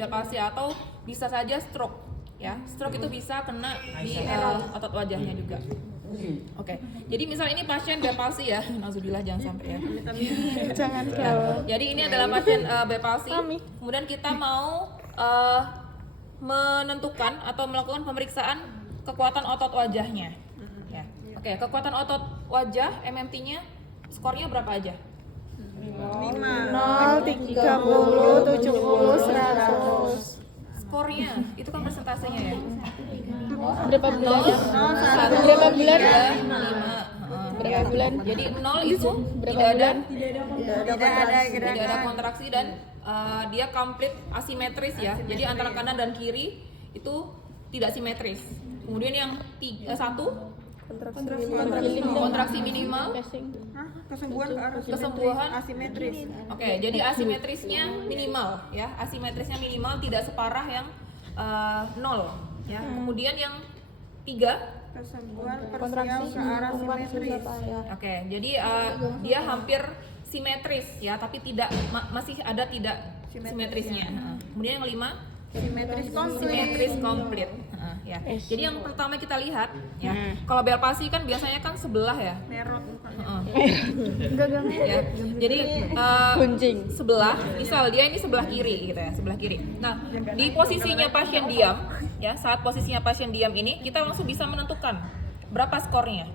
Bel palsi atau bisa saja stroke ya. Stroke itu bisa kena di otot wajahnya juga. Oke. Jadi misal ini pasien Bel palsi ya. Nauzubillah jangan sampai ya. Jangan dong. Jadi ini adalah pasien Bel palsi. Kemudian kita mau menentukan atau melakukan pemeriksaan kekuatan otot wajahnya. Ya. Oke, kekuatan otot wajah MMT-nya skornya berapa aja? 0, 30, 70, 100. Skornya itu kan persentasenya ya. Berapa bulan? 1, Berapa bulan? 5. Berapa bulan? Jadi 0 itu Berapa tidak bulan? tidak ada kontraksi dan dia complete asimetris ya. Jadi antara kanan dan kiri itu tidak simetris. Kemudian yang 1 kontraksi minimal, kesembuhan asimetris. Oke, jadi asimetrisnya minimal ya. Asimetrisnya minimal tidak separah yang 0 ya. Kemudian yang 3 Kesembuhan parsial ke arah simetris. oke, jadi dia hampir simetris ya, tapi tidak masih ada tidak simetrisnya. Kemudian yang 5 Simetris simetris komplit. Ya. Jadi yang pertama kita lihat ya, kalau Bel palsi kan biasanya kan sebelah ya. merot mukanya. Ya. Jadi sebelah, misal dia ini sebelah kiri gitu ya, sebelah kiri. Nah, di posisinya pasien diam ya, saat posisinya pasien diam ini kita langsung bisa menentukan berapa skornya.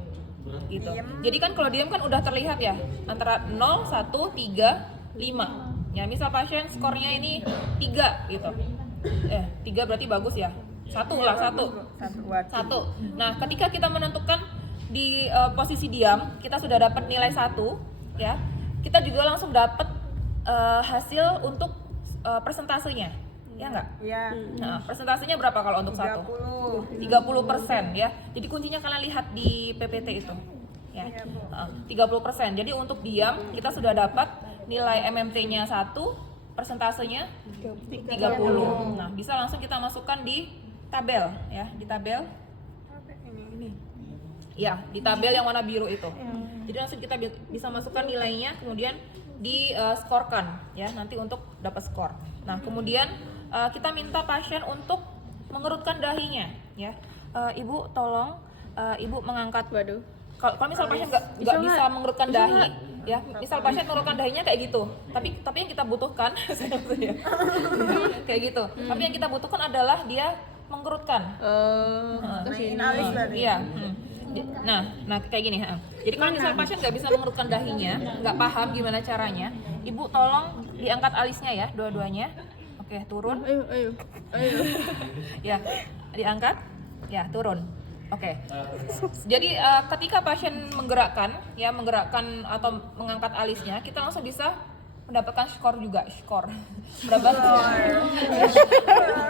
Gitu. Jadi kan kalau diam kan udah terlihat ya, antara 0, 1, 3, 5. Ya, misal pasien skornya ini 3 gitu. 3 berarti bagus ya. 1. Nah, ketika kita menentukan di posisi diam, kita sudah dapat nilai 1 ya. Kita juga langsung dapat hasil untuk persentasenya. Ya enggak? Iya. Nah, persentasenya berapa kalau untuk 1? 30% ya. Jadi kuncinya kalian lihat di PPT itu. Ya. 30%. Jadi untuk diam kita sudah dapat nilai MMT-nya 1, persentasenya 30. Nah, bisa langsung kita masukkan di tabel ya, di tabel. Ya, di tabel yang warna biru itu. Jadi langsung kita bisa masukkan nilainya, kemudian di skorkan ya, nanti untuk dapat skor. Nah, kemudian kita minta pasien untuk mengerutkan dahinya ya. Ibu tolong ibu mengangkat. Waduh. Kalau misal pasien nggak bisa mengerutkan dahi ya, misal pasien mengerutkan dahinya kayak gitu, tapi yang kita butuhkan kayak gitu, tapi yang kita butuhkan adalah dia mengerutkan. Inalis berarti. Iya. Nah kayak gini. Jadi kalau misal pasien nggak bisa mengerutkan dahinya, nggak paham gimana caranya, ibu tolong diangkat alisnya ya, dua-duanya. Oke, turun. Ayo. Ya, diangkat. Ya, turun. Oke. Jadi ketika pasien menggerakkan atau mengangkat alisnya, kita langsung bisa mendapatkan skor juga,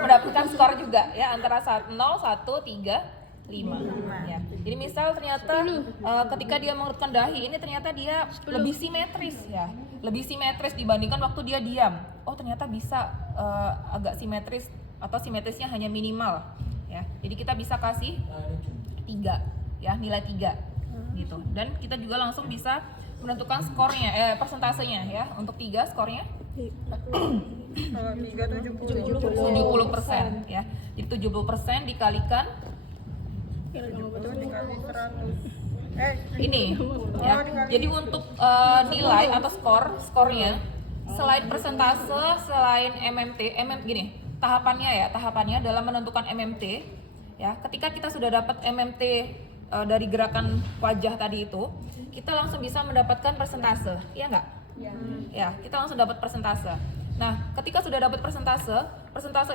mendapatkan skor juga ya, antara 0, 1, 3, 5 ya. Jadi misal ternyata ketika dia mengerutkan dahi ini ternyata dia lebih simetris ya, lebih simetris dibandingkan waktu dia diam. Oh, ternyata bisa agak simetris atau simetrisnya hanya minimal ya. Jadi kita bisa kasih 3 ya, nilai 3 gitu. Dan kita juga langsung bisa menentukan skornya, persentasenya ya. Untuk 3 skornya 70% ya. Jadi 70% dikalikan dikali 100. ini ya. Jadi untuk nilai atau skornya selain persentase, selain MMT gini, tahapannya dalam menentukan MMT ya. Ketika kita sudah dapat MMT dari gerakan wajah tadi itu, kita langsung bisa mendapatkan persentase, ya enggak? Ya, kita langsung dapat persentase. Nah, ketika sudah dapat persentase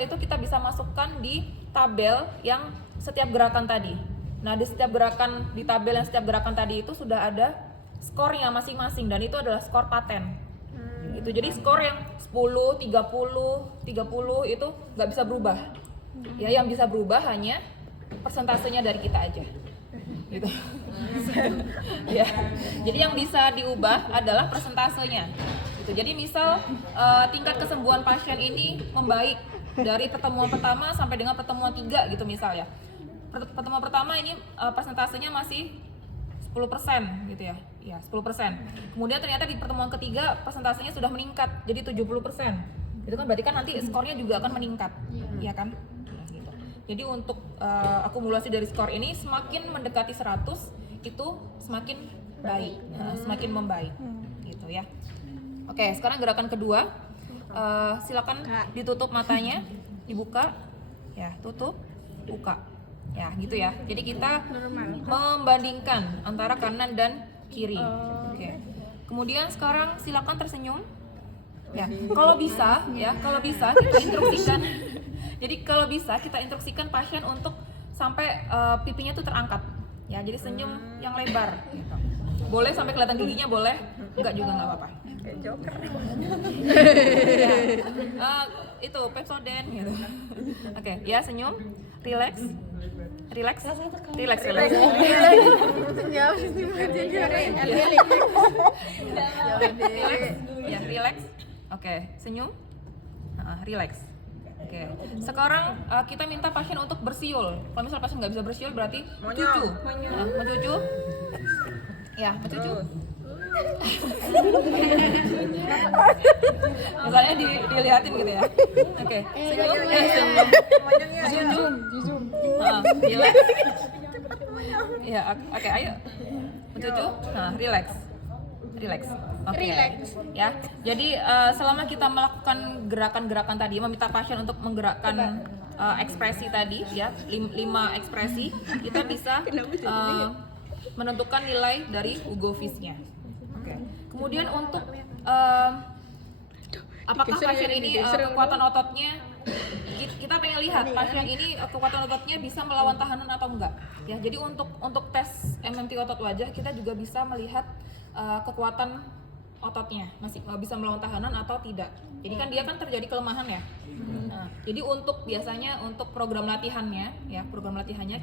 itu kita bisa masukkan di tabel yang setiap gerakan tadi. Nah, di tabel yang setiap gerakan tadi itu sudah ada skornya masing-masing, dan itu adalah skor paten. Itu jadi skor yang 10, 30 itu nggak bisa berubah. Ya, yang bisa berubah hanya persentasenya dari kita aja. Gitu. Ya. Jadi yang bisa diubah adalah persentasenya. Gitu. Jadi misal tingkat kesembuhan pasien ini membaik dari pertemuan pertama sampai dengan pertemuan 3 gitu misalnya. Pertemuan pertama ini persentasenya masih 10% gitu ya. Ya, 10%. Kemudian ternyata di pertemuan ketiga persentasenya sudah meningkat jadi 70%. Itu kan berarti kan nanti skornya juga akan meningkat, ya kan? Nah, gitu. Jadi untuk akumulasi dari skor ini semakin mendekati 100 itu semakin baik, semakin membaik, gitu ya. Oke, sekarang gerakan kedua. Silakan ditutup matanya, dibuka, ya tutup, buka, ya gitu ya. Jadi kita membandingkan antara kanan dan kiri. Oke. Kemudian sekarang silakan tersenyum. Ya, kalau bisa kita instruksikan. Jadi kalau bisa kita instruksikan pasien untuk sampai pipinya tuh terangkat. Ya, jadi senyum yang lebar. Gitu. Boleh sampai kelihatan giginya, boleh. Enggak juga nggak apa-apa. Kayak Joker. Itu Pepsodent gitu. Oke, ya senyum, relax. Relax. Ya, relax. Oke, senyum. Relax. Oke. Sekarang kita minta pasien untuk bersiul. Kalau misalnya pasien nggak bisa bersiul berarti mencucu. Mencucu. Ya, mencucu. Misalnya dilihatin gitu ya. Oke. Senyum. Senyum. Relax. Ya, oke, ayo. Mencucu. Relax. Oke. Ya. Jadi selama kita melakukan gerakan-gerakan tadi, meminta pasien untuk menggerakkan ekspresi tadi, ya, 5 ekspresi, kita bisa menentukan nilai dari Hugo Fish-nya. Oke. Kemudian untuk apakah pasien ini kekuatan ototnya, kita pengen lihat pasien ini kekuatan ototnya bisa melawan tahanan atau enggak. Ya, jadi untuk tes MMT otot wajah kita juga bisa melihat kekuatan ototnya masih bisa melawan tahanan atau tidak. Jadi kan dia kan terjadi kelemahan ya. Nah, jadi biasanya untuk program latihannya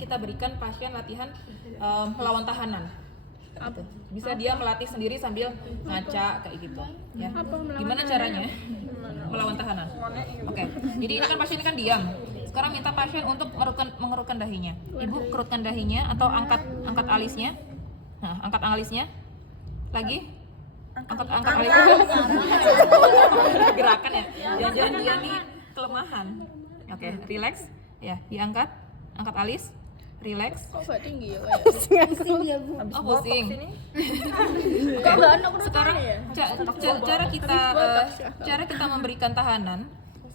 kita berikan pasien latihan melawan tahanan. Gitu. Bisa dia melatih sendiri sambil ngaca kayak gitu. Ya. Gimana caranya melawan tahanan? Oke. Jadi ini kan pasien kan diam. Sekarang minta pasien untuk mengerutkan dahinya. Ibu kerutkan dahinya atau angkat alisnya. Nah, angkat alisnya. Lagi. Angkat alisnya. Gerakan ya. Jangan dia nih kelemahan. Oke, relax. Ya, diangkat. Angkat alis. Relax. Kok gak tinggi ya? Oh, pusing. Kok gak ada Sekarang cara kita memberikan tahanan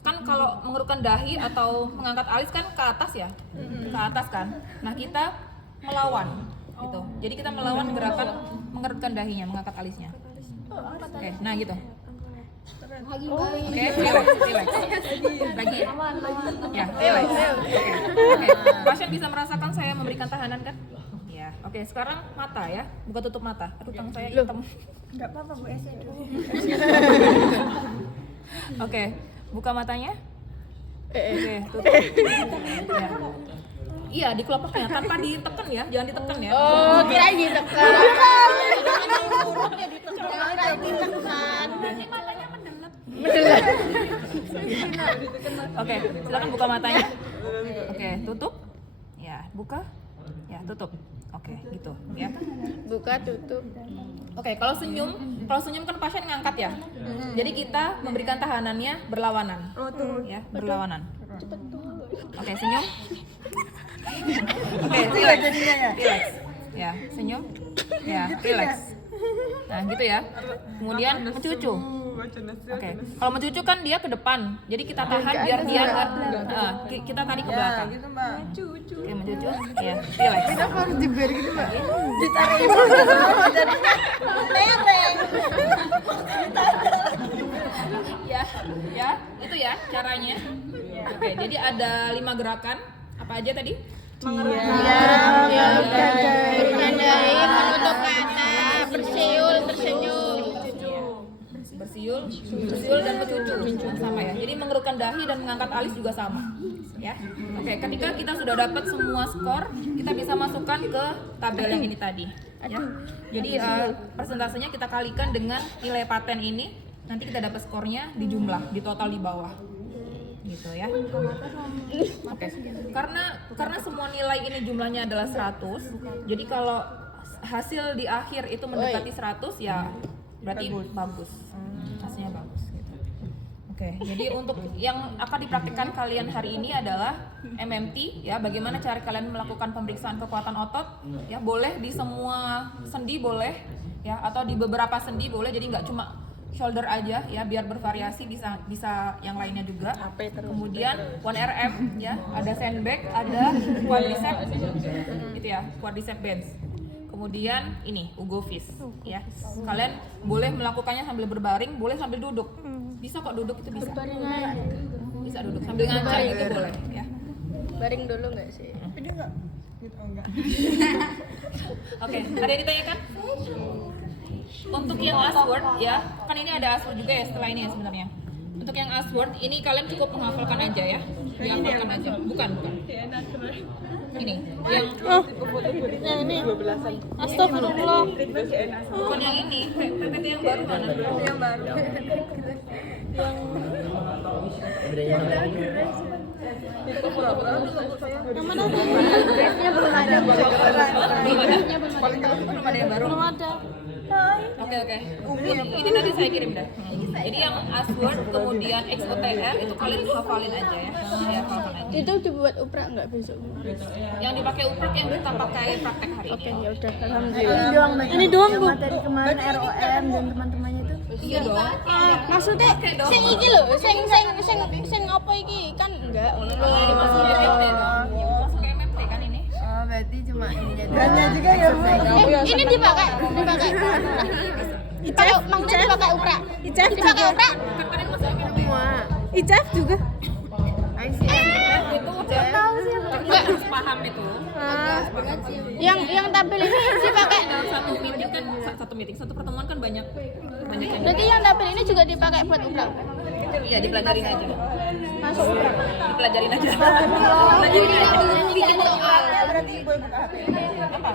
kan kalau mengerutkan dahi atau mengangkat alis kan ke atas ya, ke atas kan. Nah kita melawan gitu. Jadi kita melawan gerakan mengerutkan dahinya, mengangkat alisnya. Oke, nah gitu. Oke, relax. Lagi. Ya, relax. Oke. Pasien bisa merasakan saya memberikan tahanan kan? Ya. Oke, sekarang mata ya. Buka tutup mata. Aduh, tangan saya hitam. Enggak apa-apa Bu Esi dulu. Oke, buka matanya. Oke, tutup. Ya. Iya, di kelopaknya tanpa ditekan ya, jangan ditekan ya. Oh, kirain ditekan. Oke, silakan buka matanya. Oke, tutup. Ya, buka. Ya, tutup. Oke, gitu ya. Buka, tutup. Oke, kalau senyum kan pasien ngangkat ya. Jadi kita memberikan tahanannya berlawanan. Ya, berlawanan. Oke, senyum. Oke, relax. Ya, senyum. Ya, relax. Nah, gitu ya. Kemudian mencucu. Oke, kalau mencucu kan dia ke depan, jadi kita tahan biar dia nggak, kita tarik ke belakang. Gitu Mbak. Oke, mencucu, ya, relax. Kenapa harus jeber gitu, Mbak? Ditarik jadinya lereng. Ya, itu ya caranya. Oke, jadi ada 5 gerakan. Apa aja tadi? Menandai, menutup mata, bersiul, tersenyum. Bersiul dan mencucu sama ya. Jadi mengerutkan dahi dan mengangkat alis juga sama. Ya. Oke, ketika kita sudah dapat semua skor, kita bisa masukkan ke tabel yang ini tadi. Ya. Jadi persentasenya kita kalikan dengan nilai paten ini, nanti kita dapat skornya di jumlah, di total di bawah. Gitu ya. Oke. Karena semua nilai ini jumlahnya adalah 100. Jadi kalau hasil di akhir itu mendekati 100 ya berarti bagus. Hasilnya bagus gitu. Oke. Oke, jadi untuk yang akan dipraktikkan kalian hari ini adalah MMT ya, bagaimana cara kalian melakukan pemeriksaan kekuatan otot ya, boleh di semua sendi boleh ya, atau di beberapa sendi boleh, jadi nggak cuma shoulder aja ya, biar bervariasi, bisa yang lainnya juga. Kemudian 1RM ya, ada sandbag, ada quadricep gitu ya, quadricep bench. Kemudian ini Ugovis ya. Kalian boleh melakukannya sambil berbaring, boleh sambil duduk. Bisa kok duduk, itu bisa. Bisa duduk sambil ngaca gitu boleh ya. Baring dulu nggak sih? Tapi dia nggak gitu, enggak. Oke, ada yang ditanyakan? Untuk yang Ashworth ya, kan ini ada Ashworth juga ya setelah ini ya sebenarnya. Untuk yang Ashworth ini kalian cukup menghafalkan aja ya. Menghafalkan aja. Bukan. Ini yang ini. Astagfirullah. bukan yang ini. PPT yang baru mana? Yang baru. Yang mana? Dressnya belum ada. Belum ada? Belum ada yang baru? Belum ada. Oke. Ini tadi saya kirim dah. Jadi yang Ashworth kemudian XOTR itu kalian hafalin aja ya. Ya, hafalin aja. Itu dibuat uprak nggak besok? Yang dipakai uprak yang kita pakai praktek hari ini. Oke, ya udah. Alhamdulillah. Ini doang Bu. Materi kemarin ROM dan teman-temannya itu. Iya dong. Maksudnya sing iki lho, sing apa iki kan enggak ngono lho. Ini masuk MMT dong. Masuk MMT kan ini. Oh, berarti cuma ininya Banyak juga ya Bu. ini dipakai. Dipakai maksudnya dipakai uprak. Dipakai uprak. Kan kalian masuk MMT. Ijaf juga. Itu udah tahu sih. Harus paham itu. Yang tampil ini dipakai. Dalam satu pertemuan kan banyak yang Berarti yang tampil ini juga dipakai buat uprak. iya, dipelajarin aja. Masuk uprak. Dipelajarin aja. Dipelajarin aja. Bikin soal. Berarti Ibu buka HP. Apa?